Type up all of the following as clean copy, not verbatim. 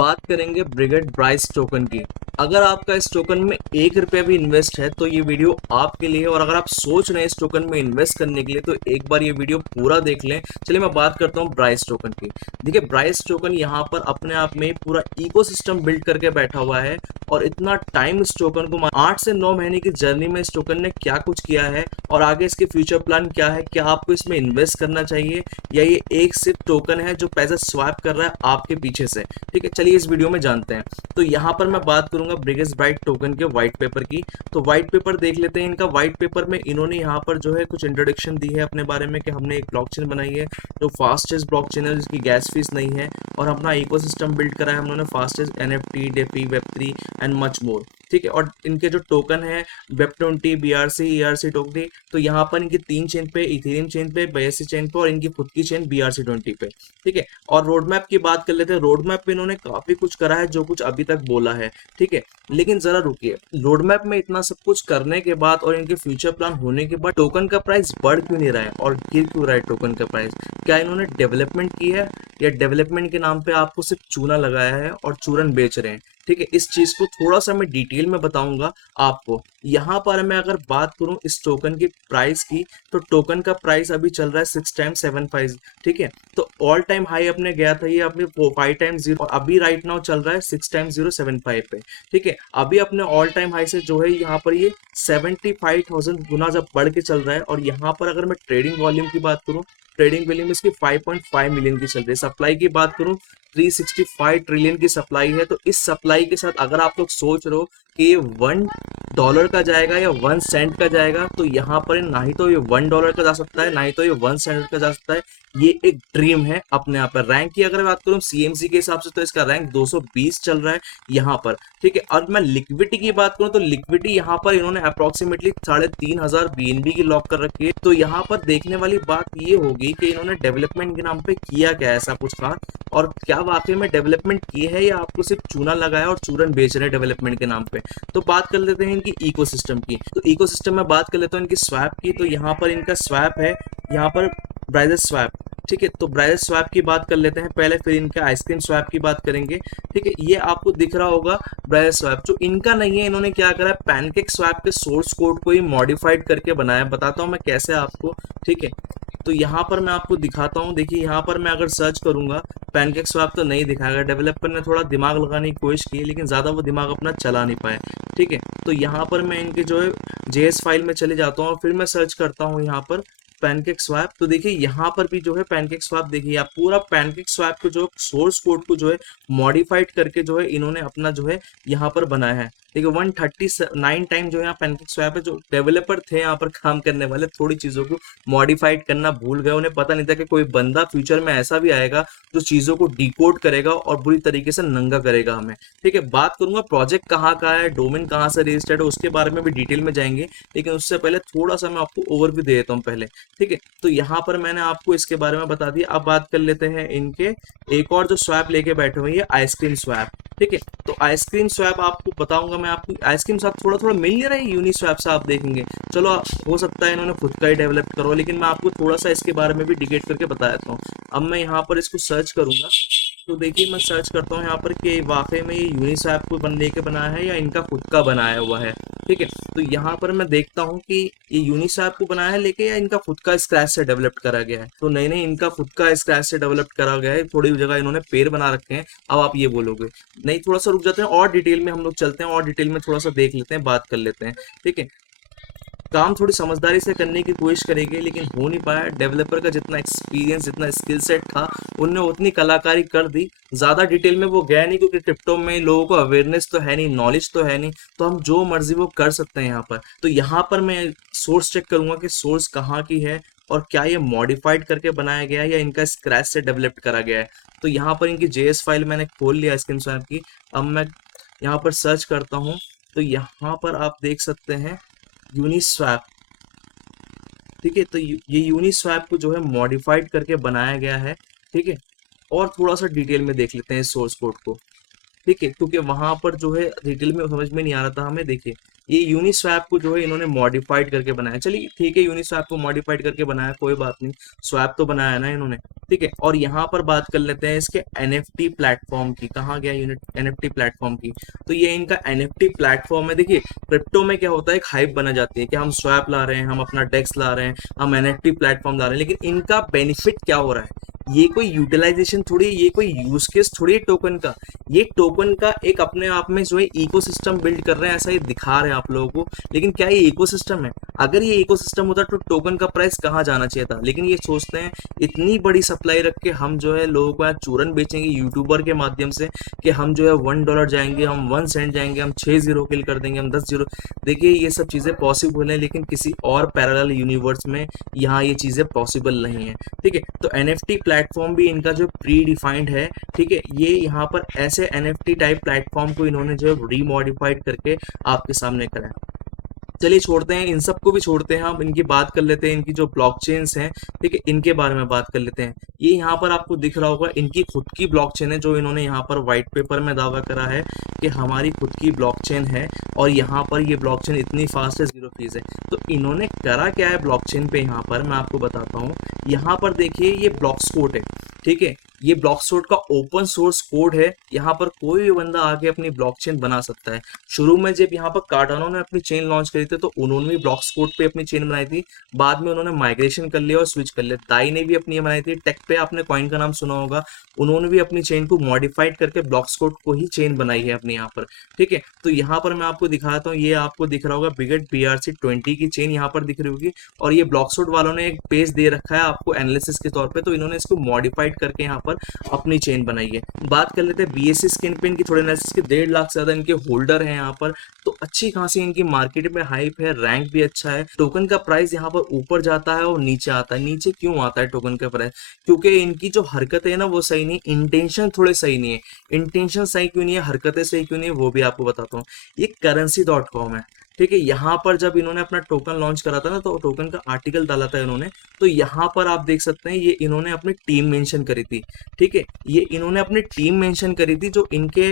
बात करेंगे brigade Bryce token की। अगर आपका इस टोकन में 1 रुपया भी इन्वेस्ट है तो ये वीडियो आपके लिए है, और अगर आप सोच रहे हैं इस टोकन में इन्वेस्ट करने के लिए तो एक बार ये वीडियो पूरा देख लें। चलिए मैं बात करता हूँ ब्राइस टोकन की। देखिए ब्राइस टोकन यहाँ पर अपने आप में पूरा इकोसिस्टम बिल्ड करके बैठा हुआ है, और इतना टाइम इस टोकन को 8 से 9 महीने की जर्नी में इस टोकन ने क्या कुछ किया है और आगे इसके फ्यूचर प्लान क्या है, क्या आपको इसमें इन्वेस्ट करना चाहिए या ये एक सिर्फ टोकन है जो पैसा स्वैप कर रहा है आपके पीछे से। ठीक है, चलिए इस वीडियो में जानते हैं। तो यहाँ पर मैं बात करूंगा ब्रिगेड ब्राइस टोकन के व्हाइट पेपर की। तो व्हाइट पेपर देख लेते हैं। इनका व्हाइट पेपर में इन्होंने यहाँ पर जो है कुछ इंट्रोडक्शन दी है अपने बारे में कि हमने एक ब्लॉकचेन बनाई है जो फास्टेस्ट ब्लॉकचेन है, जिसकी गैस फीस नहीं है, और अपना इकोसिस्टम बिल्ड करा है हम लोगों ने fastest NFT, DeFi, Web3 and much more. ठीक है, और इनके जो टोकन है वेब20, बीआरसी, ईआरसी टोकन, तो यहाँ पर इनकी 3 चेन पे, इथेरियम चेन पे, BSC चेन पे और इनकी खुद की चेन BRC20 पे। ठीक है, और रोड मैप की बात कर लेते हैं। रोड मैप पे इन्होंने काफी कुछ करा है जो कुछ अभी तक बोला है। ठीक है, लेकिन जरा रुकिए, रोड मैप में इतना सब कुछ करने के बाद और इनके फ्यूचर प्लान होने के बाद टोकन का प्राइस बढ़ क्यों नहीं रहा है और गिर क्यों रहा है टोकन का प्राइस? क्या इन्होंने डेवलपमेंट की है या डेवलपमेंट के नाम पे आपको सिर्फ चूना लगाया है और चूरन बेच रहे हैं? ठीक है, इस चीज को थोड़ा सा मैं डिटेल में बताऊंगा आपको। यहाँ पर मैं अगर बात करूं इस टोकन की प्राइस की, तो टोकन का प्राइस अभी चल रहा है 6x75। ठीक है, तो ऑल टाइम हाई अपने गया था ये अपने 5x0, और अभी राइट नाउ चल रहा है 6x075 पे। ठीक है, अभी अपने ऑल टाइम हाई से जो है यहाँ पर ये 75,000 गुना जब बढ़ के चल रहा है। और यहाँ पर अगर मैं ट्रेडिंग वॉल्यूम की बात करूं, ट्रेडिंग वॉल्यूम इसकी 5.5 मिलियन की चल रही है। सप्लाई की बात करूं 365 ट्रिलियन की सप्लाई है। तो इस सप्लाई के साथ अगर आप लोग सोच रहे हो कि ये $1 का जाएगा या 1 सेंट का जाएगा, तो यहाँ पर ना ही तो ये $1 का जा सकता है, ना ही तो ये 1 सेंट का जा सकता है। ये एक ड्रीम है अपने आप पर। रैंक की अगर बात करूं CMC के हिसाब से तो इसका रैंक 220 चल रहा है यहाँ पर। ठीक है, और मैं लिक्विडिटी की बात करूं तो लिक्विडिटी यहाँ पर इन्होंने अप्रोक्सीमेटली 3,500 BNB की लॉक कर रखी है। तो यहाँ पर देखने वाली बात ये होगी कि इन्होंने डेवलपमेंट के नाम पे किया क्या ऐसा कुछ खास, और क्या वाकई में डेवलपमेंट की है या आपको सिर्फ चूना लगाया और चूरन बेच रहे हैं डेवलपमेंट के नाम पे। तो बात कर लेते हैं इनकी इकोसिस्टम की। तो इकोसिस्टम में बात कर लेता हूँ इनकी स्वैप की। तो यहाँ पर इनका स्वैप है यहाँ पर ब्राइजेस स्वैप। ठीक है, तो ब्राइजेस स्वैप की बात कर लेते हैं पहले, फिर इनके आइसक्रीम स्वैप की बात करेंगे। ठीक है, ये आपको दिख रहा होगा ब्राइजेस स्वैप जो इनका नहीं है। इन्होंने क्या करा है, पैनकेक स्वैप के सोर्स कोड को ही मॉडिफाइड करके बनाया। बताता हूँ मैं कैसे आपको। ठीक है, तो यहाँ पर मैं आपको दिखाता हूँ। देखिए यहाँ पर मैं अगर सर्च करूंगा पैनकेक स्वैप तो नहीं दिखाएगा। डेवलपर ने थोड़ा दिमाग लगाने की कोशिश की लेकिन ज़्यादा वो दिमाग अपना चला नहीं पाए। ठीक है, तो यहाँ पर मैं इनके जो है JS फाइल में चले जाता हूँ और फिर मैं सर्च करता हूँ यहाँ पर पैनकेक स्वैप। तो देखिए यहाँ पर भी जो है पैनकेक स्वैप, देखिए आप पूरा पैनकेक स्वैप को जो सोर्स कोड को जो है मॉडिफाइड करके जो है इन्होंने अपना जो है यहाँ पर बनाया है। देखिए 139 टाइम जो यहाँ पैनकेक स्वैप है। जो डेवलपर थे यहाँ पर काम करने वाले, थोड़ी चीज़ों को मॉडिफाइड करना भूल गए। उन्हें पता नहीं था कि कोई बंदा फ्यूचर में ऐसा भी आएगा जो चीज़ों को डिकोड करेगा और बुरी तरीके से नंगा करेगा हमें। ठीक है, बात करूंगा प्रोजेक्ट कहाँ का है, डोमेन कहाँ से रजिस्टर्ड है, उसके बारे में भी डिटेल में जाएंगे। लेकिन उससे पहले थोड़ा सा मैं आपको ओवरव्यू दे देता हूँ पहले। ठीक है, तो यहाँ पर मैंने आपको इसके बारे में बता दिया। अब बात कर लेते हैं इनके एक और जो स्वैप लेके बैठे हुए हैं, आइसक्रीम स्वैप। ठीक है, तो आइसक्रीम स्वैप आपको बताऊंगा मैं। आपको आइसक्रीम स्वैप थोड़ा थोड़ा मिल नहीं रहा है यूनी स्वैप से, आप देखेंगे। चलो हो सकता है इन्होंने खुद का ही डेवलप करो, लेकिन मैं आपको थोड़ा सा इसके बारे में भी डिकेट करके बता देता हूँ। अब मैं यहाँ पर इसको सर्च करूंगा। तो देखिए मैं सर्च करता हूँ यहाँ पर कि वाकई में ये यूनिस्वैप को लेके बनाया है या इनका खुद का बनाया हुआ है। ठीक है, तो यहाँ पर मैं देखता हूँ कि ये यूनिस्वैप को बनाया है लेके या इनका खुद का स्क्रैच से डेवलप करा गया है। तो नहीं नहीं, इनका खुद का स्क्रैच से डेवलप करा गया है। थोड़ी जगह इन्होंने पेड़ बना रखे हैं। अब आप ये बोलोगे नहीं, थोड़ा सा रुक जाते हैं और डिटेल में हम लोग चलते हैं और डिटेल में थोड़ा सा देख लेते हैं, बात कर लेते हैं। ठीक है, काम थोड़ी समझदारी से करने की कोशिश करेंगे लेकिन हो नहीं पाया। डेवलपर का जितना एक्सपीरियंस, जितना स्किल सेट था, उनने उतनी कलाकारी कर दी। ज़्यादा डिटेल में वो गया नहीं क्योंकि क्रिप्टो में लोगों को अवेयरनेस तो है नहीं, नॉलेज तो है नहीं, तो हम जो मर्जी वो कर सकते हैं यहाँ पर। तो यहाँ पर मैं सोर्स चेक करूंगा कि सोर्स कहाँ की है और क्या ये मॉडिफाइड करके बनाया गया है या इनका स्क्रैच से डेवलप करा गया है। तो यहाँ पर इनकी JS फाइल मैंने खोल लिया स्क्रीन स्वैप की। अब मैं यहाँ पर सर्च करता हूँ। तो यहाँ पर आप देख सकते हैं यूनिस्वैप। ठीक है, तो ये यूनिस्वैप को जो है मॉडिफाइड करके बनाया गया है। ठीक है, और थोड़ा सा डिटेल में देख लेते हैं सोर्स कोड को। ठीक है, क्योंकि वहां पर जो है डिटेल में समझ में नहीं आ रहा था हमें। देखिए ये यूनिस्वैप को जो है इन्होंने मॉडिफाइड करके बनाया। चलिए ठीक है, यूनिस्वैप को मॉडिफाइड करके बनाया, कोई बात नहीं, स्वैप तो बनाया ना इन्होंने, ठीक है। और यहाँ पर बात कर लेते हैं इसके एनएफटी प्लेटफॉर्म की। कहाँ गया यूनिट एनएफटी प्लेटफॉर्म की? तो ये इनका एनएफटी प्लेटफॉर्म है। देखिए क्रिप्टो में क्या होता है, एक हाइप बना जाती है कि हम स्वैप ला रहे हैं, हम अपना डेक्स ला रहे हैं, हम एनएफटी प्लेटफॉर्म ला रहे हैं, लेकिन इनका बेनिफिट क्या हो रहा है? ये कोई यूटिलाइजेशन थोड़ी, ये कोई यूज केस थोड़ी है टोकन का। ये टोकन का एक अपने आप में जो है इकोसिस्टम बिल्ड कर रहे हैं, ऐसा ये दिखा रहे हैं आप लोगों को। लेकिन क्या ये इकोसिस्टम है? अगर ये इकोसिस्टम होता तो टोकन का प्राइस कहाँ जाना चाहिए था? लेकिन ये सोचते हैं इतनी बड़ी सप्लाई रख के हम जो है लोगों को यहाँ चूरन बेचेंगे यूट्यूबर के माध्यम से, कि हम जो है $1 जाएंगे, हम 1 सेंट जाएंगे, हम 6 जीरो किल कर देंगे, हम 10 जीरो। देखिए ये सब चीज़ें पॉसिबल है, लेकिन किसी और पैरेलल यूनिवर्स में यहाँ ये चीज़ें पॉसिबल नहीं है, ठीक है। तो एनएफटी प्लेटफॉर्म भी इनका जो प्री डिफाइंड है, ठीक है। ये यहाँ पर ऐसे एनएफटी टाइप प्लेटफॉर्म को इन्होंने जो है रीमॉडिफाइड करके आपके सामने करा है। चलिए छोड़ते हैं, इन सबको भी छोड़ते हैं, हम इनकी बात कर लेते हैं, इनकी जो ब्लॉकचेन्स हैं, ठीक है, इनके बारे में बात कर लेते हैं। ये यहाँ पर आपको दिख रहा होगा इनकी खुद की ब्लॉकचेन है, जो इन्होंने यहाँ पर व्हाइट पेपर में दावा करा है कि हमारी खुद की ब्लॉकचेन है, और यहाँ पर ये ब्लॉकचेन इतनी फास्ट है, जीरो फीस है। तो इन्होंने करा क्या है ब्लॉकचेन पे, यहाँ पर मैं आपको बताता हूँ। यहाँ पर देखिए ये ब्लॉकस्कोट है, ठीक है। ये ब्लॉकस्कोट का ओपन सोर्स कोड है, यहाँ पर कोई भी बंदा आके अपनी ब्लॉकचेन बना सकता है। शुरू में जब यहाँ पर कार्डानो ने अपनी चेन लॉन्च करी थी, तो उन्होंने भी ब्लॉकस्कोट पे अपनी चेन बनाई थी। बाद में उन्होंने माइग्रेशन कर लिया और स्विच कर लिया। दाई ने भी अपनी बनाई थी, टेक पे आपने कॉइन का नाम सुना होगा, उन्होंने भी अपनी चेन को मॉडिफाइड करके ब्लॉकस्कोट को ही चेन बनाई है अपने यहाँ पर, ठीक है। तो यहाँ पर मैं आपको दिखाता हूँ, ये आपको दिख रहा होगा बिगेट BRC20 की चेन यहाँ पर दिख रही होगी, और ये ब्लॉकस्कोट वालों ने एक पेज दे रखा है आपको एनालिसिस के तौर पे, तो इन्होंने इसको मॉडिफाइड करके यहाँ पर अपनी चेन बनाई है। बात कर लेते हैं BSC स्किन पे इनकी थोड़े एनालिसिस के 1.5 लाख से ज्यादा इनके होल्डर हैं यहाँ पर, तो अच्छी खासी इनकी मार्केट में हाइप है, रैंक भी अच्छा है। टोकन का प्राइस यहाँ पर ऊपर जाता है और नीचे आता है। नीचे क्यों आता है टोकन का प्राइस? क्योंकि इनकी जो हरकतें है ना वो सही नहीं, इंटेंशन थोड़े सही नहीं है। इंटेंशन सही क्यों नहीं है, हरकतें सही क्यों नहीं है, वो भी आपको बताता हूँ। ये currency.com है, ठीक है। यहाँ पर जब इन्होंने अपना टोकन लॉन्च करा था ना, तो टोकन का आर्टिकल डाला था इन्होंने, तो यहाँ पर आप देख सकते हैं ये इन्होंने अपनी टीम मेंशन करी थी, ठीक है। ये इन्होंने अपनी टीम मेंशन करी थी जो इनके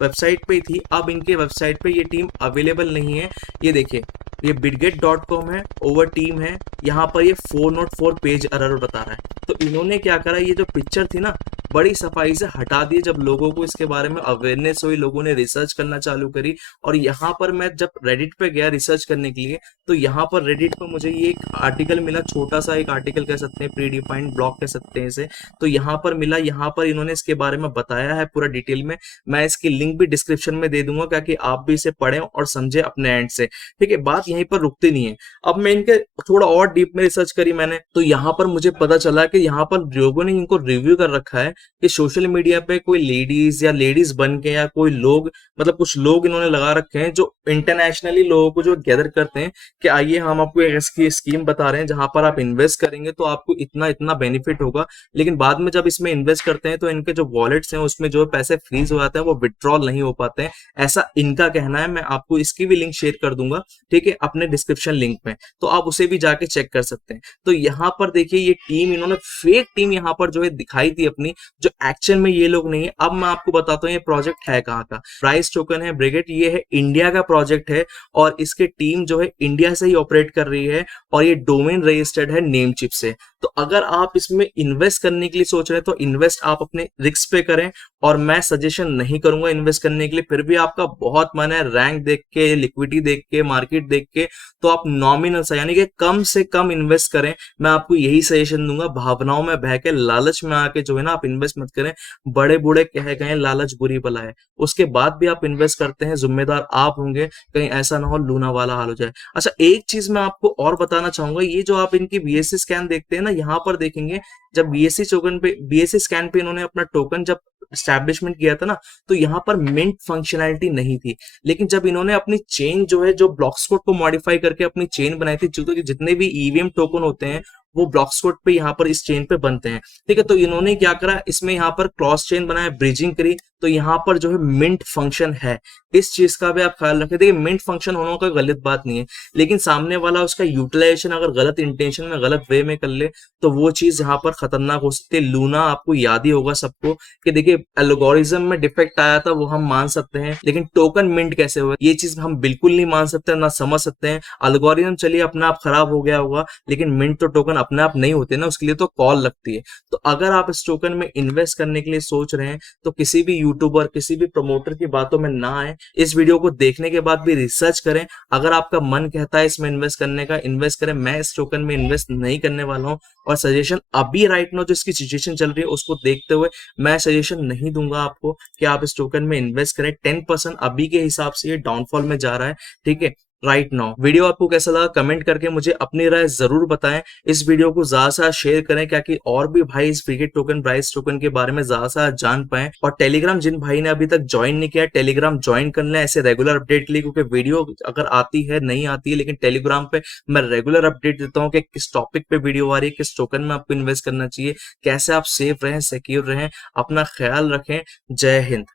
वेबसाइट पे थी। अब इनके वेबसाइट पे ये टीम अवेलेबल नहीं है। ये देखिए ये bitget.com है, ओवर टीम है, यहाँ पर ये 404 पेज एरर बता रहा है। तो इन्होंने क्या करा, ये जो पिक्चर थी ना बड़ी सफाई से हटा दी। जब लोगों को इसके बारे में अवेयरनेस हुई, लोगों ने रिसर्च करना चालू करी, और यहाँ पर मैं जब रेडिट पे गया रिसर्च करने के लिए, तो यहाँ पर रेडिट पर मुझे ये एक आर्टिकल मिला, छोटा सा एक आर्टिकल कह सकते हैं, प्री डिफाइंड ब्लॉग कह सकते हैं इसे। तो यहाँ पर मिला, यहाँ पर इन्होंने इसके बारे में बताया है पूरा डिटेल में। मैं इसकी लिंक भी डिस्क्रिप्शन में दे दूंगा, ताकि आप भी इसे पढ़ें और समझे अपने एंड से, ठीक है। बात यहीं पर रुकती नहीं है। अब मैं इनके थोड़ा और डीप में रिसर्च करी मैंने, तो यहाँ पर मुझे पता चला कि यहाँ पर लोगों ने इनको रिव्यू कर रखा है कि सोशल मीडिया पे कोई लेडीज या लेडीज बन के, या कोई लोग, मतलब कुछ लोग इन्होंने लगा रखे हैं जो इंटरनेशनली लोगों को जो गैदर करते हैं कि आइए हम आपको एक ऐसी स्कीम बता रहे हैं जहां पर आप इन्वेस्ट करेंगे तो आपको इतना इतना बेनिफिट होगा। लेकिन बाद में जब इसमें इन्वेस्ट करते हैं तो इनके जो वॉलेट्स हैं उसमें जो पैसे फ्रीज हो जाते हैं, वो विड्रॉल नहीं हो पाते हैं, ऐसा इनका कहना है। मैं आपको इसकी भी लिंक शेयर कर दूंगा, ठीक है, अपने डिस्क्रिप्शन लिंक में, तो आप उसे भी जाके चेक कर सकते हैं। तो यहाँ पर देखिए ये टीम, इन्होंने फेक टीम यहाँ पर जो है दिखाई थी अपनी, जो एक्चुअल में ये लोग नहीं है। अब मैं आपको बताता हूँ ये प्रोजेक्ट है कहाँ का। प्राइस टोकन है ब्रिगेट, ये है इंडिया का प्रोजेक्ट है, और इसके टीम जो है इंडिया से ही ऑपरेट कर रही है, और ये डोमेन रजिस्टर्ड है नेमचिप से। तो अगर आप इसमें इन्वेस्ट करने के लिए सोच रहे हैं तो इन्वेस्ट आप अपने रिस्क पे करें, और मैं सजेशन नहीं करूंगा इन्वेस्ट करने के लिए। फिर भी आपका बहुत मन है, रैंक देख के, लिक्विडिटी देख के, मार्केट देख के, तो आप नॉमिनल से यानी कि कम से कम इन्वेस्ट करें। मैं आपको यही सजेशन दूंगा। भावनाओं में बह के, लालच में आके जो है ना आप इन्वेस्ट मत करें। बड़े बूढ़े कह गए लालच बुरी बला है, उसके बाद भी आप इन्वेस्ट करते हैं, जिम्मेदार आप होंगे, कहीं ऐसा ना हो लूना वाला हाल हो जाए। अच्छा एक चीज मैं आपको और बताना चाहूंगा, ये जो आप इनकी BSC स्कैन देखते हैं ना, यहाँ पर देखेंगे जब BSC टोकन पे, BSC स्कैन पे इन्होंने अपना टोकन जब स्टैब्लिशमेंट किया था ना, तो यहाँ पर मिंट फंक्शनैलिटी नहीं थी। लेकिन जब इन्होंने अपनी चेन जो है, जो ब्लॉकस्कोट को मॉडिफाई करके अपनी चेन बनाई थी, जो जितने भी EVM टोकन होते हैं वो ब्लॉकस्कोट पे यहाँ पर इस चेन पे बनते हैं, ठीक है। तो इन्होंने क्या करा, इसमें यहाँ पर क्रॉस चेन बनाया, ब्रिजिंग करी, तो यहाँ पर जो है मिंट फंक्शन है। इस चीज का भी आप ख्याल रखें। देखिए मिंट फंक्शन होना का गलत बात नहीं है, लेकिन सामने वाला उसका यूटिलाइजेशन अगर गलत इंटेंशन में, गलत वे में कर ले, तो वो चीज यहाँ पर खतरनाक हो सकती है। लूना आपको याद ही होगा सबको कि देखिए एल्गोरिज्म में डिफेक्ट आया था वो हम मान सकते हैं, लेकिन टोकन मिंट कैसे हुआ ये चीज हम बिल्कुल नहीं मान सकते ना समझ सकते हैं। एल्गोरिज्म चलिए अपने आप खराब हो गया होगा, लेकिन मिंट तो टोकन अपने आप नहीं होते ना, उसके लिए तो कॉल लगती है। तो अगर आप इस टोकन में इन्वेस्ट करने के लिए सोच रहे हैं तो किसी भी यूट्यूबर किसी भी प्रमोटर की बातों में ना आए, इस वीडियो को देखने के बाद भी रिसर्च करें। अगर आपका मन कहता है इसमें इन्वेस्ट करने का, इन्वेस्ट करें। मैं इस टोकन में इन्वेस्ट नहीं करने वाला हूं, और सजेशन अभी राइट नाउ जो इसकी सिचुएशन चल रही है उसको देखते हुए मैं सजेशन नहीं दूंगा आपको कि आप इस टोकन में इन्वेस्ट करें। 10% अभी के हिसाब से ये डाउनफॉल में जा रहा है, ठीक है, राइट नाउ। वीडियो आपको कैसा लगा कमेंट करके मुझे अपनी राय जरूर बताएं। इस वीडियो को ज्यादा से ज्यादा शेयर करें ताकि और भी भाई इस फ्रीगेट टोकन ब्राइस टोकन के बारे में ज्यादा से ज्यादा जान पाएं। और टेलीग्राम जिन भाई ने अभी तक ज्वाइन नहीं किया टेलीग्राम ज्वाइन कर लें ऐसे रेगुलर अपडेट के लिए, क्योंकि वीडियो अगर आती है नहीं आती है, लेकिन टेलीग्राम पे मैं रेगुलर अपडेट देता हूँ कि किस टॉपिक पे वीडियो आ रही है, किस टोकन में आपको इन्वेस्ट करना चाहिए, कैसे आप सेफ रहें, सिक्योर रहें, अपना ख्याल रखें। जय हिंद।